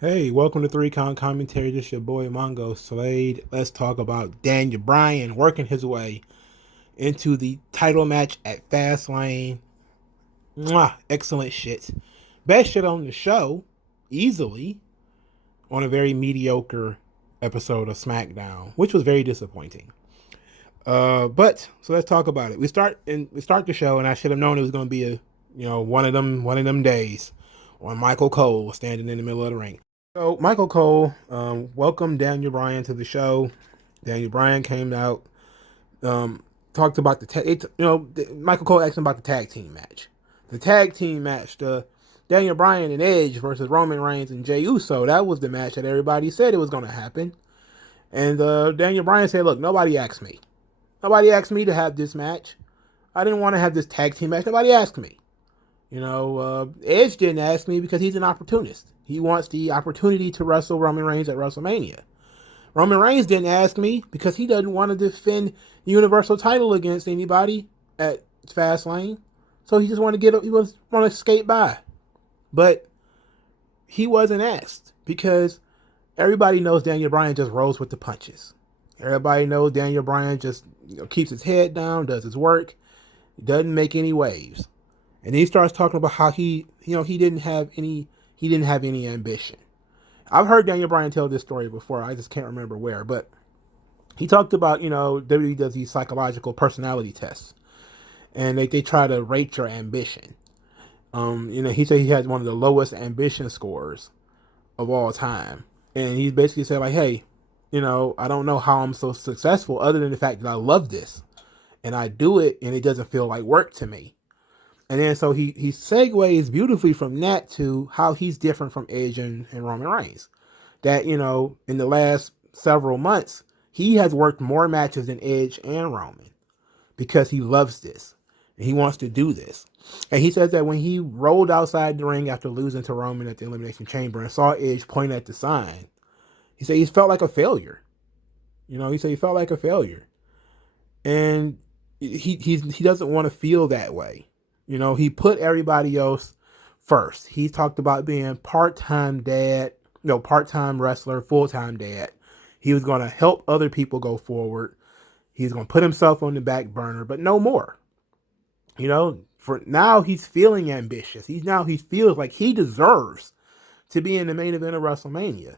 Hey, welcome to Three Count Commentary. This is your boy Mongo Slade. Let's talk about Daniel Bryan working his way into the title match at Fastlane. Mwah, excellent shit. Best shit on the show, easily, on a very mediocre episode of SmackDown, which was very disappointing. But so let's talk about it. We start the show, and I should have known it was going to be one of them days when Michael Cole was standing in the middle of the ring. So Michael Cole welcomed Daniel Bryan to the show. Daniel Bryan came out, talked about Michael Cole asked him about the tag team match. The tag team match, the Daniel Bryan and Edge versus Roman Reigns and Jey Uso. That was the match that everybody said it was going to happen. And Daniel Bryan said, "Look, nobody asked me. Nobody asked me to have this match. I didn't want to have this tag team match. Nobody asked me. Edge didn't ask me because he's an opportunist. He wants the opportunity to wrestle Roman Reigns at WrestleMania. Roman Reigns didn't ask me because he doesn't want to defend the Universal title against anybody at Fastlane. So he just want to want to skate by. But he wasn't asked because everybody knows Daniel Bryan just rolls with the punches. Everybody knows Daniel Bryan just keeps his head down, does his work, doesn't make any waves. And he starts talking about how he didn't have any ambition. I've heard Daniel Bryan tell this story before. I just can't remember where, but he talked about WWE does these psychological personality tests, and they try to rate your ambition. He said he has one of the lowest ambition scores of all time, and he basically said like, hey, I don't know how I'm so successful other than the fact that I love this and I do it, and it doesn't feel like work to me. And then so he segues beautifully from that to how he's different from Edge and Roman Reigns. That, in the last several months, he has worked more matches than Edge and Roman because he loves this and he wants to do this. And he says that when he rolled outside the ring after losing to Roman at the Elimination Chamber and saw Edge point at the sign, he said he felt like a failure. He said he felt like a failure. And he doesn't want to feel that way. He put everybody else first. He talked about being part-time dad, part-time wrestler, full-time dad. He was going to help other people go forward. He's going to put himself on the back burner, but no more. For now, he's feeling ambitious. He feels like he deserves to be in the main event of WrestleMania.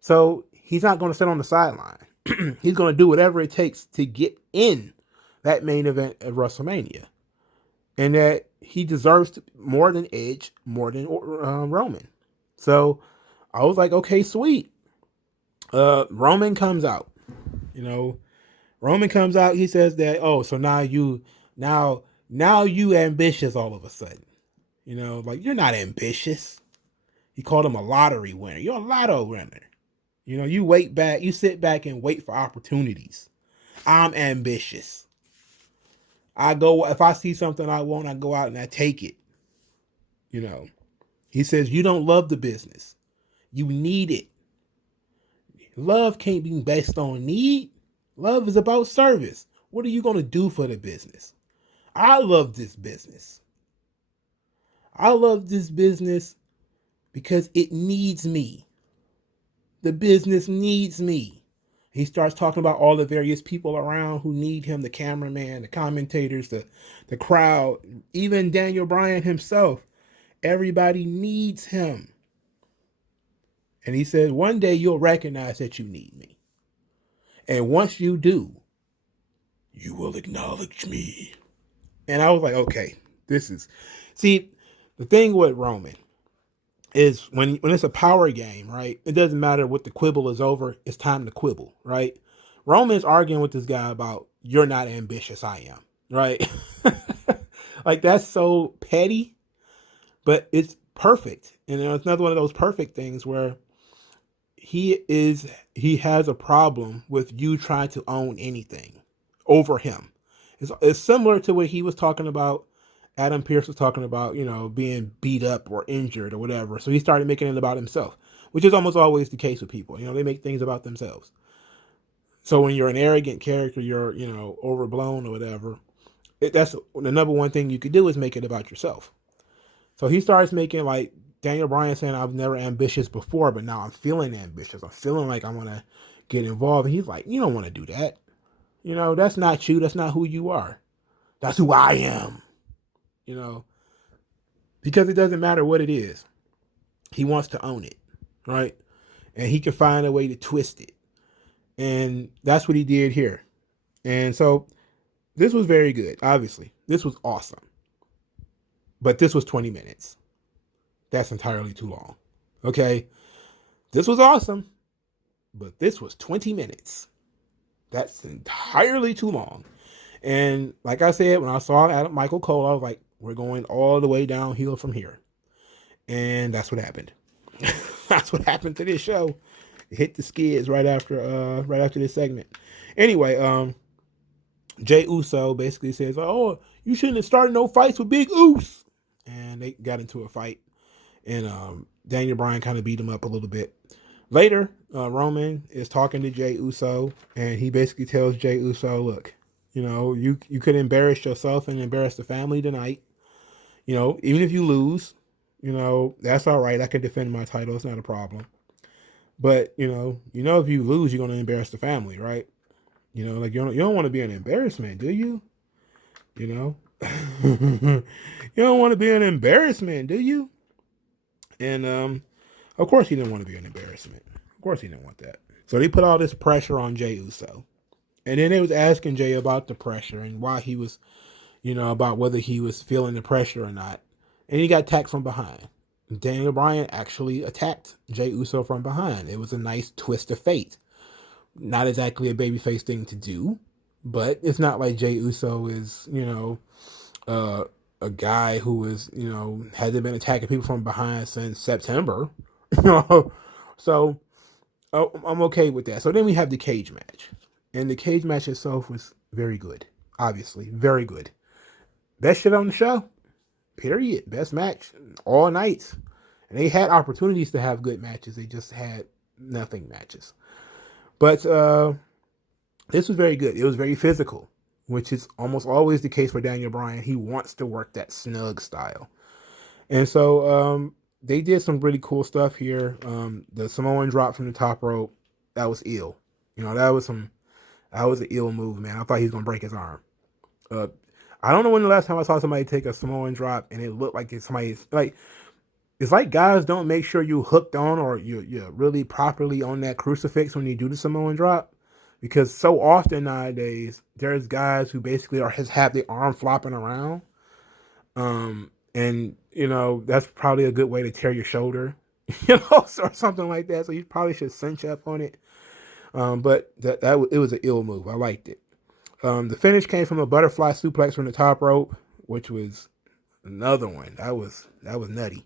So he's not going to sit on the sideline. He's going to do whatever it takes to get in that main event of WrestleMania. And that he deserves more than Edge, more than Roman. So I was like, okay, sweet. Roman comes out. Roman comes out. He says that, oh, so now you ambitious all of a sudden. Like you're not ambitious. He called him a lottery winner. You're a lotto winner. You sit back and wait for opportunities. I'm ambitious. If I see something I want, I go out and I take it. He says, you don't love the business. You need it. Love can't be based on need. Love is about service. What are you going to do for the business? I love this business. I love this business because it needs me. The business needs me. He starts talking about all the various people around who need him, the cameraman, the commentators, the crowd, even Daniel Bryan himself. Everybody needs him. And he says, one day you'll recognize that you need me. And once you do, you will acknowledge me. And I was like, okay, see, the thing with Roman is when it's a power game, right? It doesn't matter what the quibble is over. It's time to quibble, right? Roman's arguing with this guy about you're not ambitious, I am, right? Like that's so petty, but it's perfect. And it's another one of those perfect things where he has a problem with you trying to own anything over him. It's similar to what he was talking about. Adam Pearce was talking about, being beat up or injured or whatever. So he started making it about himself, which is almost always the case with people. They make things about themselves. So when you're an arrogant character, you're, overblown or whatever. That's the number one thing you could do is make it about yourself. So he starts making like Daniel Bryan saying I was never ambitious before, but now I'm feeling ambitious. I'm feeling like I want to get involved. And he's like, you don't want to do that. You know, that's not you. That's not who you are. That's who I am. You know, because it doesn't matter what it is. He wants to own it, right? And he can find a way to twist it. And that's what he did here. And so this was very good, obviously. This was awesome. But this was 20 minutes. That's entirely too long. Okay? This was awesome, but this was 20 minutes. That's entirely too long. And like I said, when I saw Michael Cole, I was like, we're going all the way downhill from here. And that's what happened. That's what happened to this show. It hit the skids right after this segment. Anyway, Jay Uso basically says, "Oh, you shouldn't have started no fights with Big Oos," and they got into a fight, and Daniel Bryan kind of beat him up a little bit. Later, Roman is talking to Jay Uso, and he basically tells Jay Uso, "Look, you know, you could embarrass yourself and embarrass the family tonight. You know, even if you lose, you know, that's all right. I can defend my title. It's not a problem. But, you know, if you lose, you're going to embarrass the family, right? You know, like you don't want to be an embarrassment, do you? You know, you don't want to be an embarrassment, do you?" And of course, he didn't want to be an embarrassment. Of course, he didn't want that. So they put all this pressure on Jey Uso, and then they was asking Jay about the pressure and why he was, you know, about whether he was feeling the pressure or not. And he got attacked from behind. Daniel Bryan actually attacked Jey Uso from behind. It was a nice twist of fate. Not exactly a babyface thing to do, but it's not like Jey Uso is, you know, a guy who is, you know, hasn't been attacking people from behind since September. You know, so I'm okay with that. So then we have the cage match, and the cage match itself was very good. Obviously, very good. Best shit on the show. Period. Best match all night. And they had opportunities to have good matches. They just had nothing matches. But this was very good. It was very physical, which is almost always the case for Daniel Bryan. He wants to work that snug style. And so they did some really cool stuff here. The Samoan drop from the top rope, that was ill. You know, that was an ill move, man. I thought he was going to break his arm. I don't know when the last time I saw somebody take a Samoan drop and it looked like somebody's like, it's like guys don't make sure you hooked on or you're really properly on that crucifix when you do the Samoan drop. Because so often nowadays, there's guys who basically have their arm flopping around. And, you know, that's probably a good way to tear your shoulder, you know, or something like that. So you probably should cinch up on it. But it was an ill move. I liked it. The finish came from a butterfly suplex from the top rope, which was another one. That was nutty.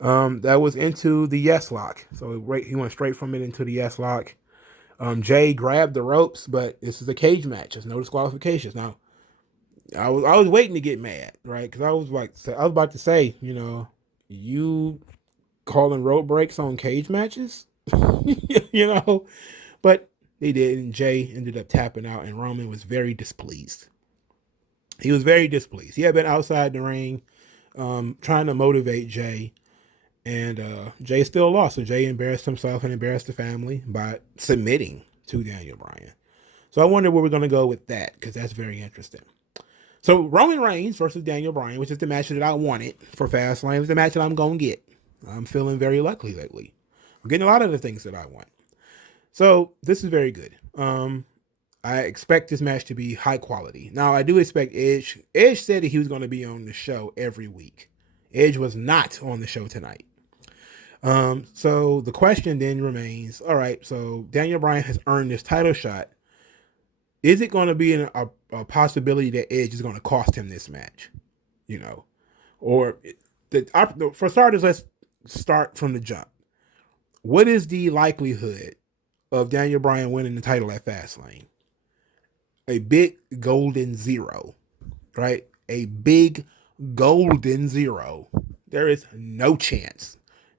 That was into the yes lock. So he went straight from it into the yes lock. Jay grabbed the ropes, but this is a cage match. There's no disqualifications. Now, I was waiting to get mad, right? Because I was about to say, you know, you calling rope breaks on cage matches, you know, but they did, and Jay ended up tapping out, and Roman was very displeased. He was very displeased. He had been outside the ring, trying to motivate Jay. And Jay still lost. So Jay embarrassed himself and embarrassed the family by submitting to Daniel Bryan. So I wonder where we're going to go with that, because that's very interesting. So Roman Reigns versus Daniel Bryan, which is the match that I wanted for Fastlane, is the match that I'm going to get. I'm feeling very lucky lately. I'm getting a lot of the things that I want. So this is very good. I expect this match to be high quality. Now, I do expect Edge. Edge said that he was going to be on the show every week. Edge was not on the show tonight. So the question then remains, all right, so Daniel Bryan has earned this title shot. Is it going to be a possibility that Edge is going to cost him this match? You know, or for starters, let's start from the jump. What is the likelihood of Daniel Bryan winning the title at Fastlane? A big golden zero, right? A big golden zero. There is no chance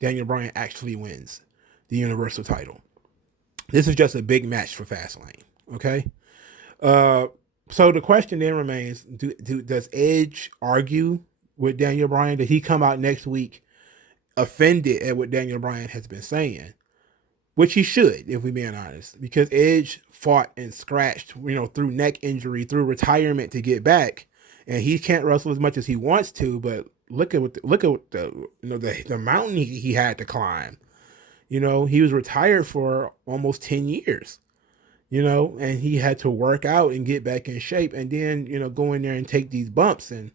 Daniel Bryan actually wins the Universal title. This is just a big match for Fastlane, okay? So the question then remains, does Edge argue with Daniel Bryan? Did he come out next week offended at what Daniel Bryan has been saying, which he should, if we're being honest, because Edge fought and scratched, through neck injury, through retirement to get back, and he can't wrestle as much as he wants to. But look at what the mountain he had to climb. He was retired for almost 10 years. And he had to work out and get back in shape, and then go in there and take these bumps, and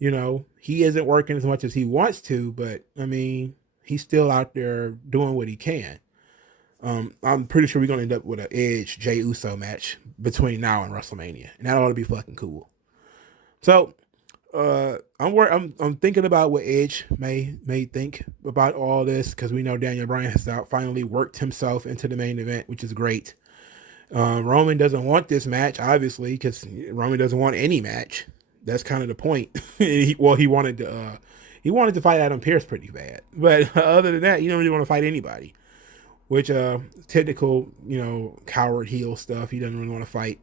he isn't working as much as he wants to, but I mean, he's still out there doing what he can. I'm pretty sure we're gonna end up with an Edge Jey Uso match between now and WrestleMania, and that ought to be fucking cool. So, I'm thinking about what Edge may think about all this, because we know Daniel Bryan has finally worked himself into the main event, which is great. Roman doesn't want this match, obviously, because Roman doesn't want any match. That's kind of the point. He wanted to fight Adam Pearce pretty bad, but other than that, he don't really want to fight anybody. Which technical, coward heel stuff. He doesn't really want to fight,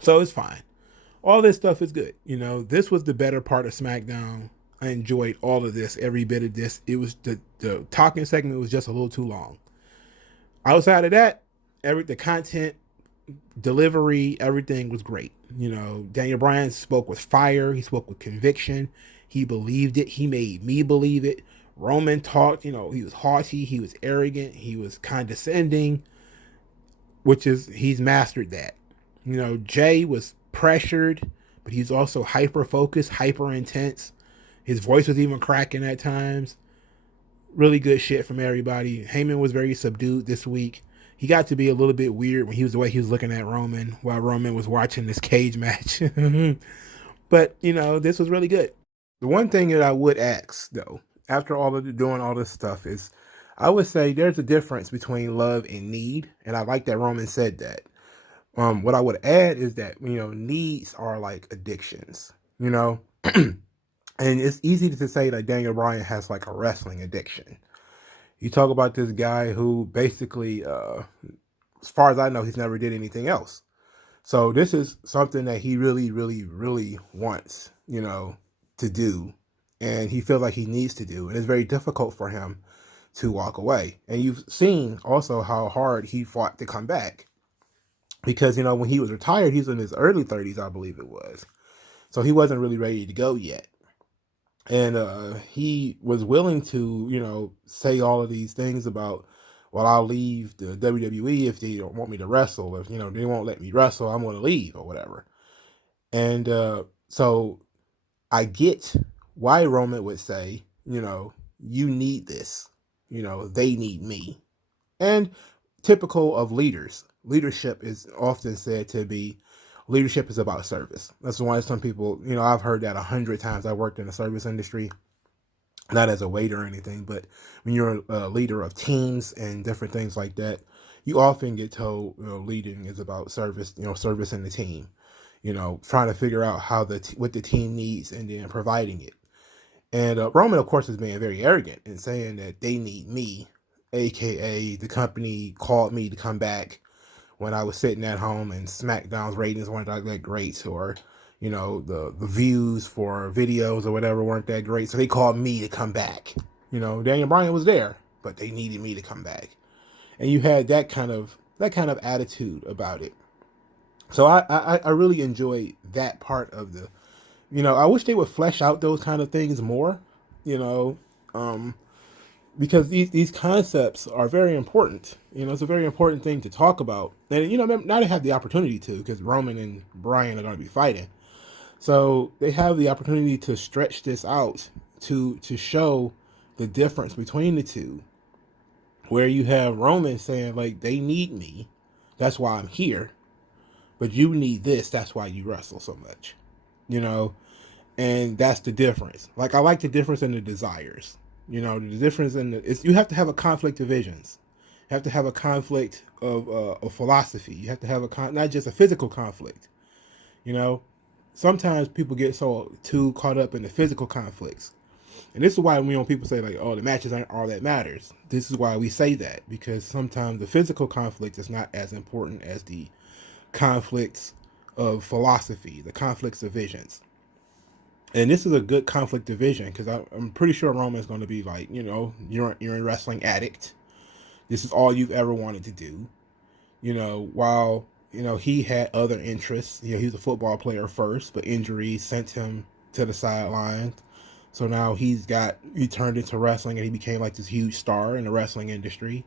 so it's fine. All this stuff is good. This was the better part of SmackDown. I enjoyed all of this, every bit of this. It was the talking segment was just a little too long. Outside of that, the content, delivery, everything was great. Daniel Bryan spoke with fire. He spoke with conviction. He believed it. He made me believe it. Roman talked, he was haughty, he was arrogant, he was condescending, he's mastered that. Jay was pressured, but he's also hyper focused, hyper intense. His voice was even cracking at times. Really good shit from everybody. Heyman was very subdued this week. He got to be a little bit weird when the way he was looking at Roman while Roman was watching this cage match. But, this was really good. The one thing that I would ask, though, after doing all this stuff, is I would say there's a difference between love and need, and I like that Roman said that. What I would add is that needs are like addictions, and it's easy to say that Daniel Bryan has like a wrestling addiction. You talk about this guy who basically, as far as I know, he's never did anything else. So this is something that he really, really, really wants, to do. And he feels like he needs to do. And it's very difficult for him to walk away. And you've seen also how hard he fought to come back. Because, when he was retired, he was in his early 30s, I believe it was. So he wasn't really ready to go yet. And he was willing to, say all of these things about, well, I'll leave the WWE if they don't want me to wrestle. If, they won't let me wrestle, I'm going to leave or whatever. And so I get why Roman would say, you need this, they need me. And typical of leaders, leadership is often said to be, leadership is about service. That's why some people, I've heard that 100 times. I worked in the service industry, not as a waiter or anything, but when you're a leader of teams and different things like that, you often get told, leading is about service, service in the team, trying to figure out what the team needs and then providing it. And Roman, of course, is being very arrogant and saying that they need me, aka the company called me to come back when I was sitting at home and SmackDown's ratings weren't that great, or the views for videos or whatever weren't that great, so they called me to come back. Daniel Bryan was there, but they needed me to come back, and you had that kind of attitude about it. So I really enjoyed that part of the. I wish they would flesh out those kind of things more. Because these concepts are very important. It's a very important thing to talk about. And, now they have the opportunity to, because Roman and Bryan are going to be fighting. So they have the opportunity to stretch this out to show the difference between the two. Where you have Roman saying, like, they need me. That's why I'm here. But you need this. That's why you wrestle so much. And that's the difference. Like, I like the difference in the desires. The difference in you have to have a conflict of visions. You have to have a conflict of philosophy. You have to have not just a physical conflict. Sometimes people get so too caught up in the physical conflicts, and this is why people say like, "Oh, the matches aren't all that matters." This is why we say that, because sometimes the physical conflict is not as important as the conflicts of philosophy, the conflicts of visions. And this is a good conflict division because I'm pretty sure Roman's going to be like, you know, you're a wrestling addict. This is all you've ever wanted to do. You know, while you know he had other interests. You know, he was a football player first, but injuries sent him to the sidelines. So now he turned into wrestling and he became like this huge star in the wrestling industry.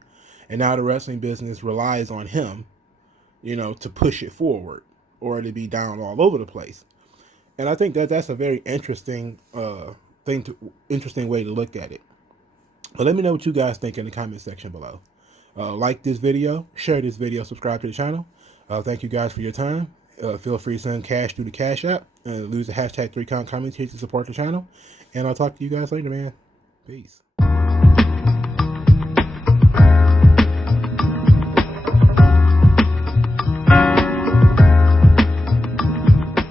And now the wrestling business relies on him, you know, to push it forward or to be down all over the place. And I think that that's a very interesting way to look at it. But let me know what you guys think in the comment section below. Like this video, share this video, subscribe to the channel. Thank you guys for your time. Feel free to send cash through the Cash App. Use the hashtag 3count commentaries to support the channel. And I'll talk to you guys later, man. Peace.